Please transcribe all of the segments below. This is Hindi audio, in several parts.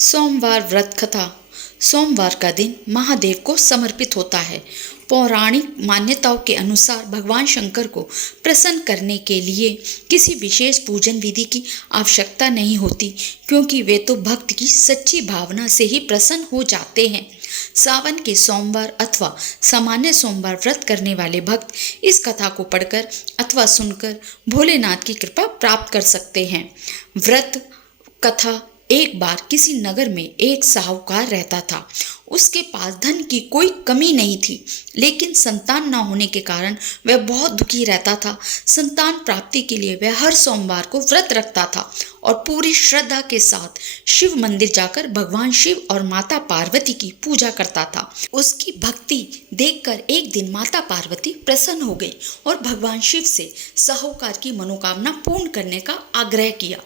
सोमवार व्रत कथा। सोमवार का दिन महादेव को समर्पित होता है। पौराणिक मान्यताओं के अनुसार भगवान शंकर को प्रसन्न करने के लिए किसी विशेष पूजन विधि की आवश्यकता नहीं होती, क्योंकि वे तो भक्त की सच्ची भावना से ही प्रसन्न हो जाते हैं। सावन के सोमवार अथवा सामान्य सोमवार व्रत करने वाले भक्त इस कथा को पढ़कर अथवा सुनकर भोलेनाथ की कृपा प्राप्त कर सकते हैं। व्रत कथा। एक बार किसी नगर में एक साहूकार रहता था। उसके पास धन की कोई कमी नहीं थी, लेकिन संतान न होने के कारण वह बहुत दुखी रहता था। संतान प्राप्ति के लिए वह हर सोमवार को व्रत रखता था और पूरी श्रद्धा के साथ शिव मंदिर जाकर भगवान शिव और माता पार्वती की पूजा करता था। उसकी भक्ति देखकर एक दिन माता पार्वती प्रसन्न हो गई और भगवान शिव से साहूकार की मनोकामना पूर्ण करने का आग्रह किया।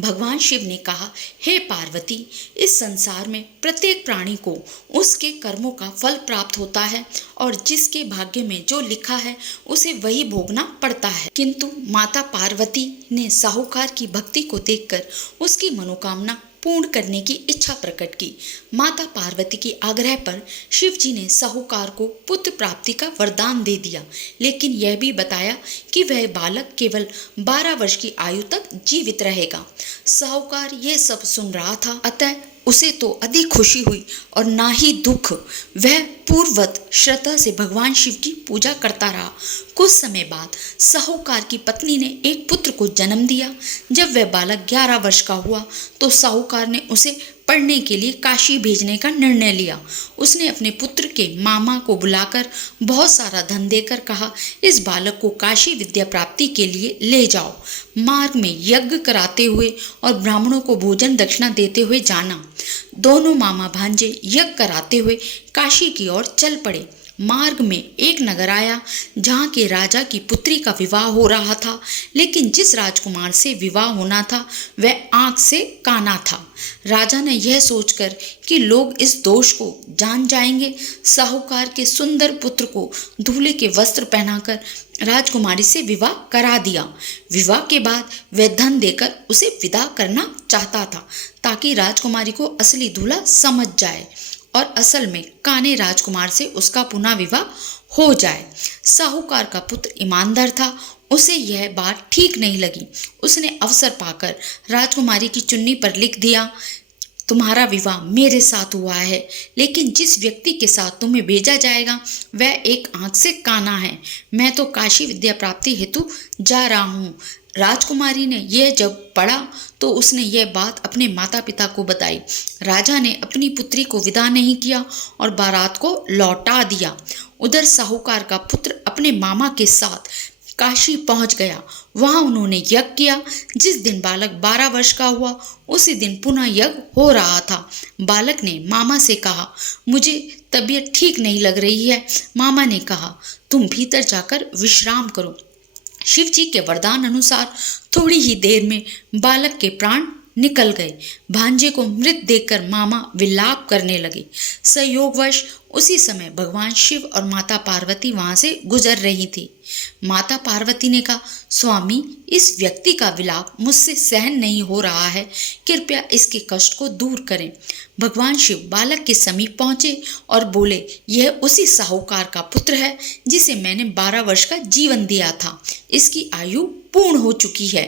भगवान शिव ने कहा, हे पार्वती, इस संसार में प्रत्येक प्राणी को उसके कर्मों का फल प्राप्त होता है और जिसके भाग्य में जो लिखा है उसे वही भोगना पड़ता है। किंतु माता पार्वती ने साहूकार की भक्ति को देखकर उसकी मनोकामना पूर्ण करने की इच्छा प्रकट की। माता पार्वती के आग्रह पर शिव जी ने साहूकार को पुत्र प्राप्ति का वरदान दे दिया, लेकिन यह भी बताया कि वह बालक केवल 12 वर्ष की आयु तक जीवित रहेगा। साहूकार यह सब सुन रहा था, अतः उसे तो अधिक खुशी हुई और ना ही दुख। वह पूर्ववत श्रद्धा से भगवान शिव की पूजा करता रहा। कुछ समय बाद साहूकार की पत्नी ने एक पुत्र को जन्म दिया। जब वह बालक 11 वर्ष का हुआ तो साहूकार ने उसे पढ़ने के लिए काशी भेजने का निर्णय लिया। उसने अपने पुत्र के मामा को बुलाकर बहुत सारा धन देकर कहा, इस बालक को काशी विद्या प्राप्ति के लिए ले जाओ। मार्ग में यज्ञ कराते हुए और ब्राह्मणों को भोजन दक्षिणा देते हुए जाना। दोनों मामा भांजे यज्ञ कराते हुए काशी की ओर चल पड़े। मार्ग में एक नगर आया जहाँ के राजा की पुत्री का विवाह हो रहा था, लेकिन जिस राजकुमार से विवाह होना था वह आंख से काना था। राजा ने यह सोचकर कि लोग इस दोष को जान जाएंगे, साहूकार के सुंदर पुत्र को दूल्हे के वस्त्र पहनाकर राजकुमारी से विवाह करा दिया। विवाह के बाद वह धन देकर उसे विदा करना चाहता था, ताकि राजकुमारी को असली दूल्हा समझ जाए और असल में काने राजकुमार से उसका पुनः विवाह हो जाए। साहूकार का पुत्र ईमानदार था, उसे यह बात ठीक नहीं लगी। उसने अवसर पाकर राजकुमारी की चुन्नी पर लिख दिया, तुम्हारा विवाह मेरे साथ हुआ है, लेकिन जिस व्यक्ति के साथ तुम्हें भेजा जाएगा वह एक आंख से काना है। मैं तो काशी विद्या प्राप्ति हेतु जा रहा हूँ। राजकुमारी ने यह जब पढ़ा तो उसने यह बात अपने माता पिता को बताई। राजा ने अपनी पुत्री को विदा नहीं किया और बारात को लौटा दिया। उधर साहूकार का पुत्र अपने मामा के साथ काशी पहुंच गया। वहां उन्होंने यज्ञ किया। जिस दिन बालक 12 वर्ष का हुआ उसी दिन पुनः यज्ञ हो रहा था। बालक ने मामा से कहा, मुझे तबीयत ठीक नहीं लग रही है। मामा ने कहा, तुम भीतर जाकर विश्राम करो। शिव जी के वरदान अनुसार थोड़ी ही देर में बालक के प्राण निकल गए। भांजे को मृत देखकर मामा विलाप करने लगे। संयोगवश उसी समय भगवान शिव और माता पार्वती वहां से गुजर रही थी। माता पार्वती ने कहा, स्वामी, इस व्यक्ति का विलाप मुझसे सहन नहीं हो रहा है, कृपया इसके कष्ट को दूर करें। भगवान शिव बालक के समीप पहुंचे और बोले, यह उसी साहूकार का पुत्र है जिसे मैंने 12 वर्ष का जीवन दिया था। इसकी आयु पूर्ण हो चुकी है।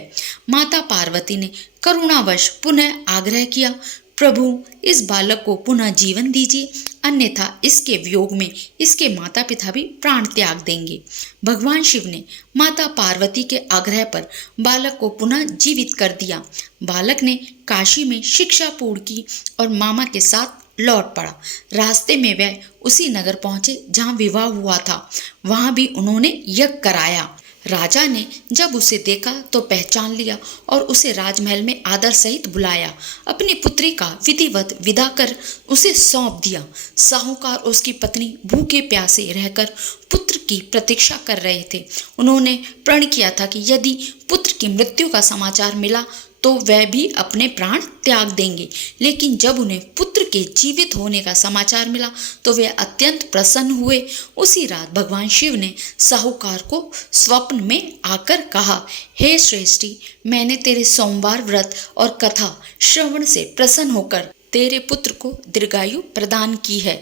माता पार्वती ने करुणावश पुनः आग्रह किया, प्रभु, इस बालक को पुनः जीवन दीजिए, अन्यथा इसके वियोग में इसके माता पिता भी प्राण त्याग देंगे। भगवान शिव ने माता पार्वती के आग्रह पर बालक को पुनः जीवित कर दिया। बालक ने काशी में शिक्षा पूर्ण की और मामा के साथ लौट पड़ा। रास्ते में वह उसी नगर पहुंचे जहां विवाह हुआ था। वहां भी उन्होंने यज्ञ कराया। राजा ने जब उसे देखा तो पहचान लिया और उसे राजमहल में आदर सहित बुलाया। अपनी पुत्री का विधिवत विदा कर उसे सौंप दिया। साहूकार और उसकी पत्नी भूखे प्यासे रहकर पुत्र की प्रतीक्षा कर रहे थे। उन्होंने प्रण किया था कि यदि पुत्र की मृत्यु का समाचार मिला तो वह भी अपने प्राण त्याग देंगे, लेकिन जब उन्हें पुत्र के जीवित होने का समाचार मिला तो वे अत्यंत प्रसन्न हुए। उसी रात भगवान शिव ने साहूकार को स्वप्न में आकर कहा, हे श्रेष्ठी, मैंने तेरे सोमवार व्रत और कथा श्रवण से प्रसन्न होकर तेरे पुत्र को दीर्घायु प्रदान की है।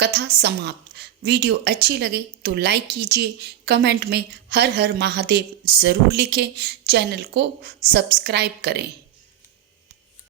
कथा समाप्त। वीडियो अच्छी लगे तो लाइक कीजिए, कमेंट में हर हर महादेव ज़रूर लिखें, चैनल को सब्सक्राइब करें।